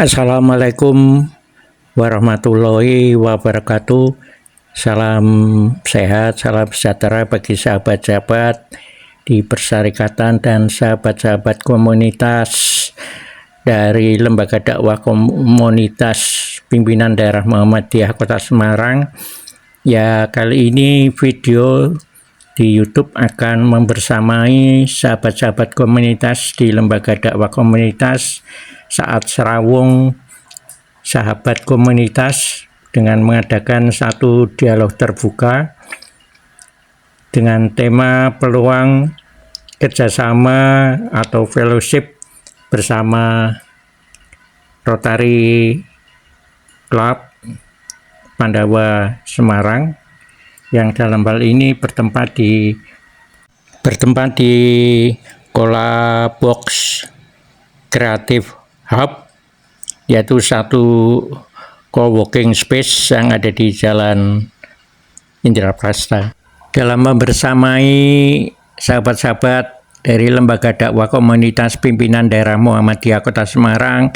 Assalamualaikum warahmatullahi wabarakatuh. Salam sehat, salam sejahtera bagi sahabat-sahabat di Persyarikatan dan sahabat-sahabat komunitas dari Lembaga Dakwah Komunitas Pimpinan Daerah Muhammadiyah Kota Semarang. Ya, kali ini video di YouTube akan membersamai sahabat-sahabat komunitas di Lembaga Dakwah Komunitas saat serawung sahabat komunitas dengan mengadakan satu dialog terbuka dengan tema peluang kerjasama atau fellowship bersama Rotary Club Pandawa Semarang yang dalam hal ini bertempat di Kolabox Creative Hub, yaitu satu co-working space yang ada di Jalan Indraprasta. Dalam membersamai sahabat-sahabat dari Lembaga Dakwah Komunitas Pimpinan Daerah Muhammadiyah Kota Semarang,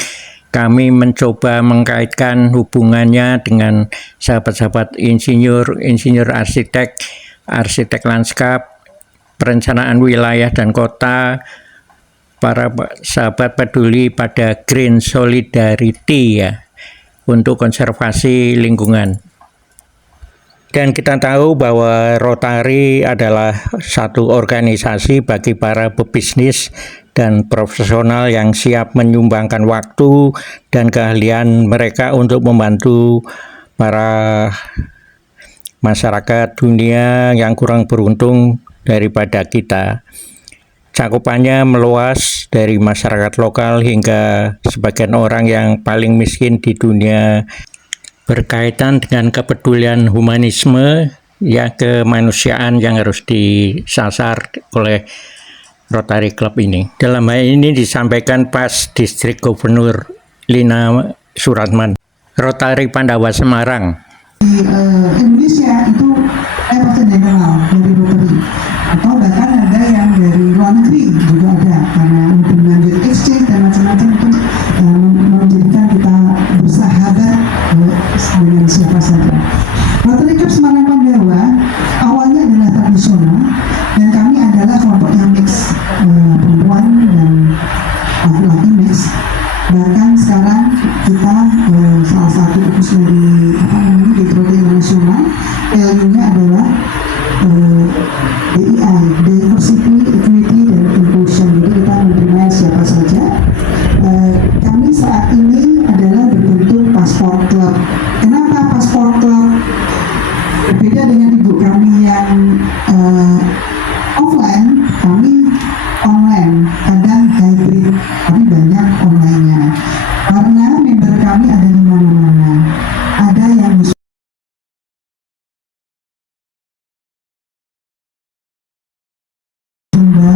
kami mencoba mengkaitkan hubungannya dengan sahabat-sahabat insinyur arsitek, arsitek lanskap, perencanaan wilayah dan kota, para sahabat peduli pada Green Solidarity ya, untuk konservasi lingkungan. Dan kita tahu bahwa Rotary adalah satu organisasi bagi para pebisnis dan profesional yang siap menyumbangkan waktu dan keahlian mereka untuk membantu para masyarakat dunia yang kurang beruntung daripada kita. Cakupannya meluas dari masyarakat lokal hingga sebagian orang yang paling miskin di dunia, berkaitan dengan kepedulian humanisme ya, kemanusiaan yang harus disasar oleh Rotary Club ini. Dalam hal ini disampaikan pas Distrik Gubernur Lina Suratman, Rotary Pandawa Semarang. Di Indonesia itu pasti ada yang kenal dari Rotary, atau bahkan ada yang dari luar negeri juga ada, karena hubungan dari exchange dan macam-macam itu menjadikan kita bersahabat dengan siapa saja. Rotary Club Semarang Pandawa awalnya adalah tradisional dan kami adalah kelompok yang mix, perempuan dan laki-laki mix. Bahkan sekarang kita salah satu fokus dari di Rotary Nasional, value-nya adalah DEI, Diversity, Equity, dan Inclusion. Jadi kita menerima siapa saja. Kami saat ini adalah berbentuk Passport Club. Kenapa Passport Club? Berbeda dengan ibu kami yang offline, kami online, kadang hybrid, tapi banyak online-nya. Karena member kami ada di mana-mana. Ada yang di Sumba,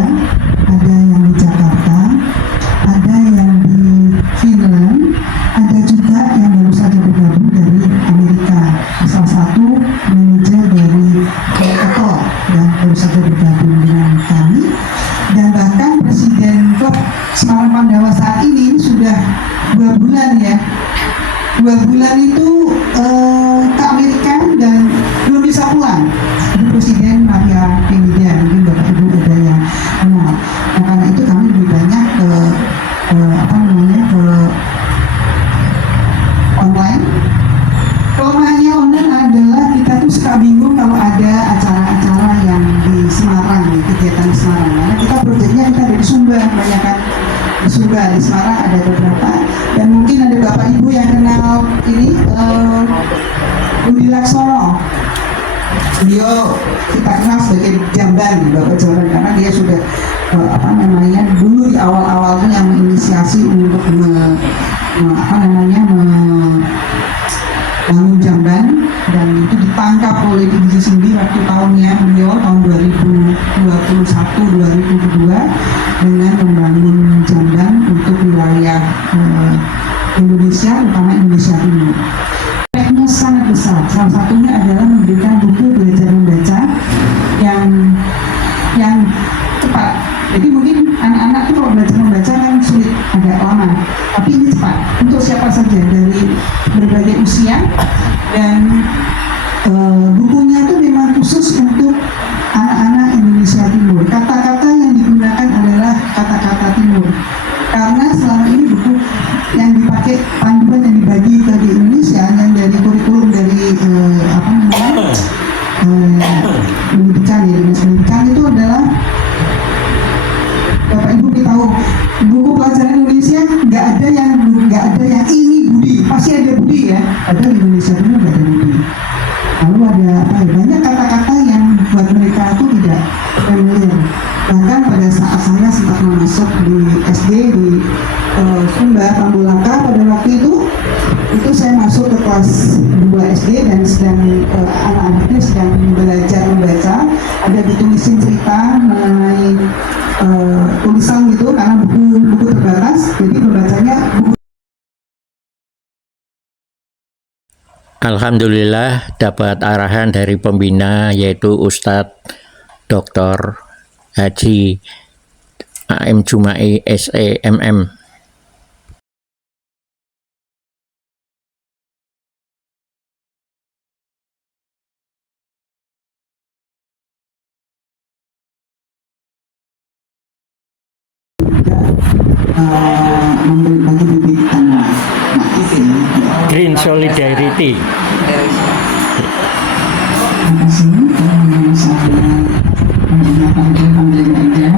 ada yang di Jakarta, ada yang di Finland, ada juga yang baru saja bergabung dari Amerika. Salah satu manajer dari Apple yang baru saja bergabung dengan kami. Dan bahkan Presiden Klub Semarang Pandawa saat ini sudah 2 bulan ya. 2 bulan itu ke Amerika dan belum bisa pulang. Itu Presiden Maria Pemida, mungkin Bapak Ibu ada yang kenal. Nah, karena itu kami lebih banyak ke online. Kelemahannya online adalah kita tuh suka bingung kalau ada acara-acara yang di Semarang, kegiatan di Semarang. Karena kita proyeknya kita dari Sumba, banyak kan di Sumba, di Semarang ada beberapa. Dan mungkin ada Bapak Ibu yang kenal ini Budi Laksono. Beliau kita kenal sebagai Jamban, Bapak Jamban, karena dia sudah dulu di awal-awalnya yang menginisiasi untuk bangun Jamban, dan itu ditangkap oleh Divisi Sindi waktu tahunnya beliau tahun 2021-2022 dengan membangun Jamban untuk wilayah Indonesia, terutama Indonesia Timur. Proyeknya sangat besar, salah satunya adalah memberikan buku belajar membaca yang cepat. Jadi mungkin anak-anak itu kalau belajar membaca kan sulit, agak lama, tapi ini cepat. bermanfaat untuk siapa saja dari berbagai usia, dan bukunya itu memang khusus untuk anak-anak Indonesia Timur. Kata-kata yang digunakan adalah kata-kata Timur, karena selama ini buku yang dipakai, panduan yang dibagi ke di Indonesia yang dari kurikulum dari pendidikan, ya, dinas pendidikan itu adalah, Bapak Ibu kita tahu, buku pelajaran Indonesia nggak ada yang ini Budi, pasti ada Budi ya, ada di Indonesia Timur nggak ada Budi. Lalu ada banyak kata-kata yang buat mereka itu tidak familiar. Bahkan pada saat saya sempat masuk di SD di Sumba Tambulaka pada waktu itu saya masuk ke kelas 2 SD dan sedang anak-anaknya sedang belajar membaca, ada ditulisin cerita mengenai tulisan gitu karena buku terbatas, jadi pembacanya buku. Alhamdulillah dapat arahan dari pembina, yaitu Ustadz Dr. Haji AM Jumai SEMM. Bagi bibit tanah. Green Solidarity. Terima kasih saya menggunakan panggil aja.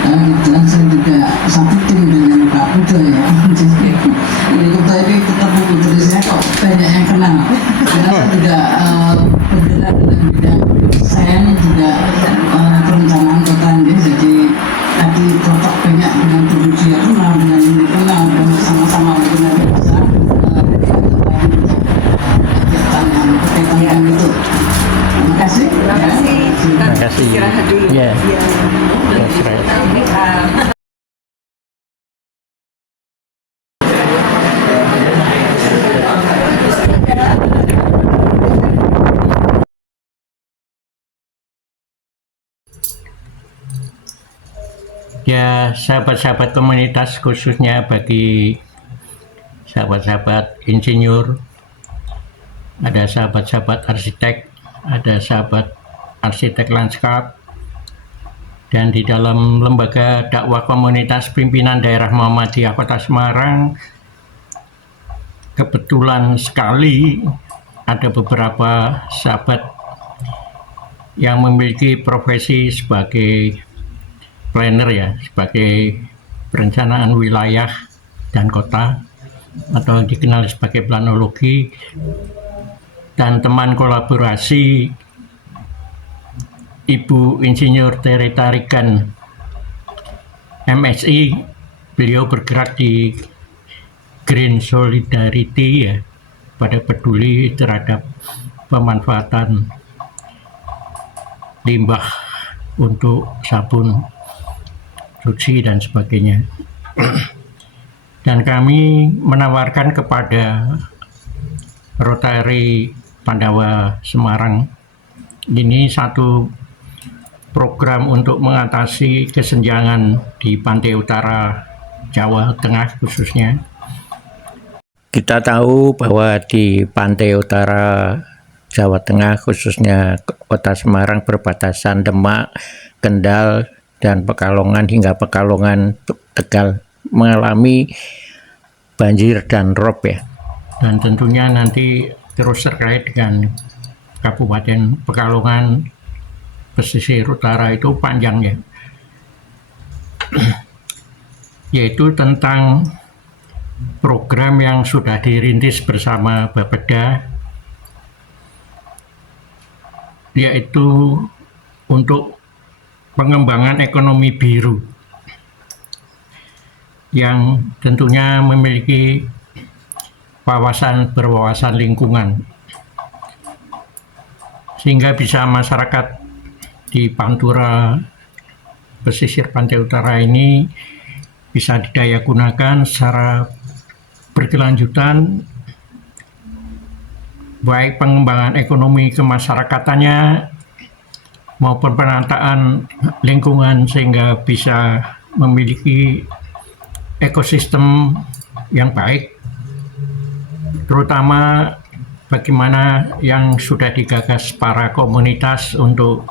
Kebetulan saya juga satu tim dengan Pak Pudo ya. Jadi kita ini ketemu putri saya kok banyak yang kenal. Karena saya juga bergerak dalam bidang desain, juga perencanaan kota ini. Jadi tadi cocok banyak dengan Bu Dia kenal, dengan ini kenal, dan sama-sama dengan bisa kegiatan yang berkaitan dengan itu. Terima kasih. Terima kasih. Istirahat dulu. Ya. Iya. That's right. Ya, sahabat-sahabat komunitas, khususnya bagi sahabat-sahabat insinyur, ada sahabat-sahabat arsitek, ada sahabat arsitek lanskap, dan di dalam lembaga dakwah komunitas pimpinan daerah Muhammadiyah Kota Semarang, kebetulan sekali ada beberapa sahabat yang memiliki profesi sebagai planner, ya, sebagai perencanaan wilayah dan kota, atau dikenal sebagai planologi, dan teman kolaborasi Ibu Insinyur Tere Tarigan MSI. Beliau bergerak di Green Solidarity, ya, pada peduli terhadap pemanfaatan limbah untuk sabun cuci dan sebagainya. Dan kami menawarkan kepada Rotary Pandawa Semarang ini satu program untuk mengatasi kesenjangan di pantai utara Jawa Tengah khususnya. Kita tahu bahwa di pantai utara Jawa Tengah khususnya Kota Semarang berbatasan Demak, Kendal, dan Pekalongan hingga Pekalongan Tegal mengalami banjir dan rob, ya. Dan tentunya nanti terus terkait dengan Kabupaten Pekalongan pesisir utara itu panjangnya, yaitu tentang program yang sudah dirintis bersama Bapeda, yaitu untuk pengembangan ekonomi biru yang tentunya memiliki berwawasan lingkungan, sehingga bisa masyarakat di Pantura pesisir pantai utara ini bisa didaya gunakan secara berkelanjutan, baik pengembangan ekonomi kemasyarakatannya maupun penataan lingkungan, sehingga bisa memiliki ekosistem yang baik, terutama bagaimana yang sudah digagas para komunitas untuk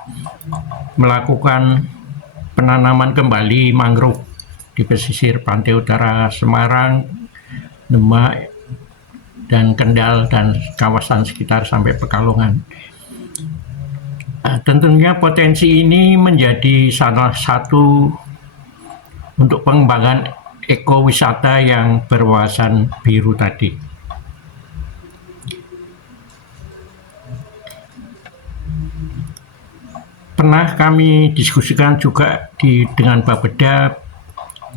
melakukan penanaman kembali mangrove di pesisir pantai utara Semarang, Demak, dan Kendal, dan kawasan sekitar sampai Pekalongan. Tentunya potensi ini menjadi salah satu untuk pengembangan ekowisata yang berwawasan biru tadi. Pernah kami diskusikan juga dengan Bapeda,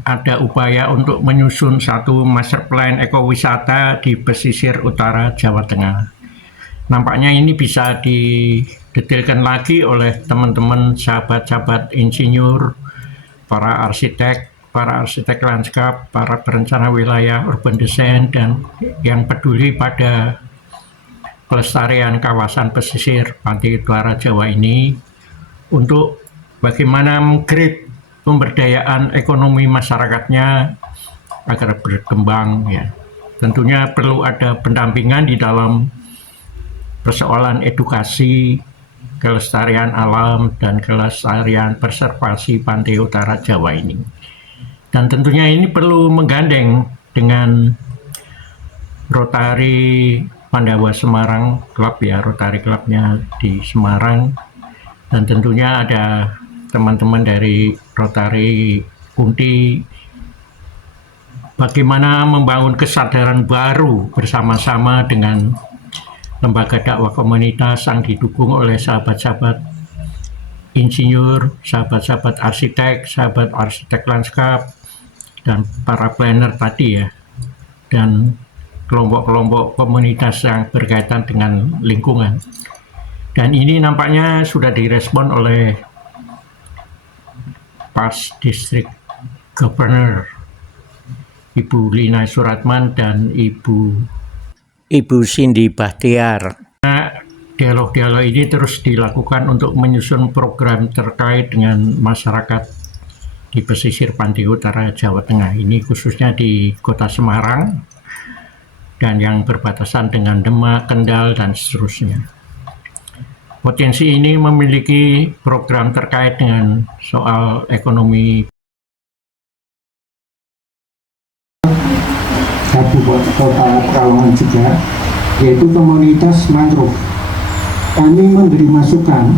ada upaya untuk menyusun satu master plan ekowisata di pesisir utara Jawa Tengah. Nampaknya ini bisa didetailkan lagi oleh teman-teman sahabat-sahabat insinyur, para arsitek lanskap, para perencana wilayah, urban design, dan yang peduli pada pelestarian kawasan pesisir pantai utara Jawa ini, untuk bagaimana menggrade pemberdayaan ekonomi masyarakatnya agar berkembang, ya. Tentunya perlu ada pendampingan di dalam persoalan edukasi, kelestarian alam, dan kelestarian konservasi pantai utara Jawa ini. Dan tentunya ini perlu menggandeng dengan Rotary Pandawa Semarang Club, ya, Rotary Clubnya di Semarang, dan tentunya ada teman-teman dari Rotary Unti, bagaimana membangun kesadaran baru bersama-sama dengan lembaga dakwah komunitas yang didukung oleh sahabat-sahabat insinyur, sahabat-sahabat arsitek lanskap, dan para planner tadi, ya, dan kelompok-kelompok komunitas yang berkaitan dengan lingkungan. Dan ini nampaknya sudah direspon oleh Past District Governor Ibu Lina Suratman dan Ibu Cindy Bahtiar. Dialog-dialog ini terus dilakukan untuk menyusun program terkait dengan masyarakat di pesisir pantai utara Jawa Tengah ini, khususnya di Kota Semarang dan yang berbatasan dengan Demak, Kendal, dan seterusnya. Potensi ini memiliki program terkait dengan soal ekonomi. Kabupaten Kota Pekalongan juga, yaitu komunitas mangrove. Kami memberi masukan,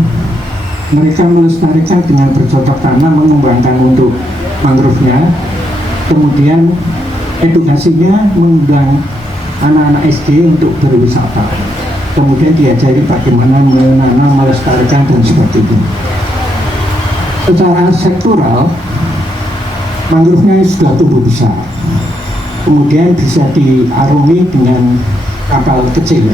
mereka melestarikan dengan bercocok tanam, mengembangkan untuk mangrove-nya, kemudian edukasinya mengundang anak-anak SD untuk berwisata, kemudian diajari bagaimana menanam, melestarikan, dan seperti itu. Secara sektoral, mangrove-nya sudah tumbuh besar, kemudian bisa diarungi dengan kapal kecil.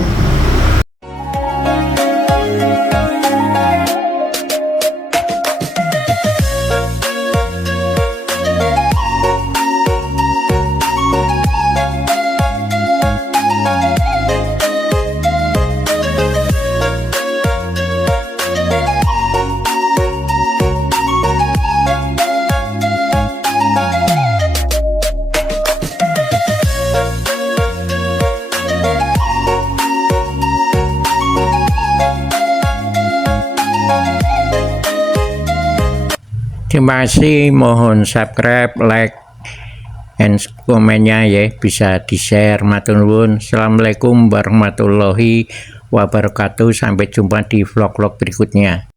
Terima kasih, mohon subscribe, like, and komennya, ya, bisa di-share. Matur nuwun. Assalamualaikum warahmatullahi wabarakatuh. Sampai jumpa di vlog-vlog berikutnya.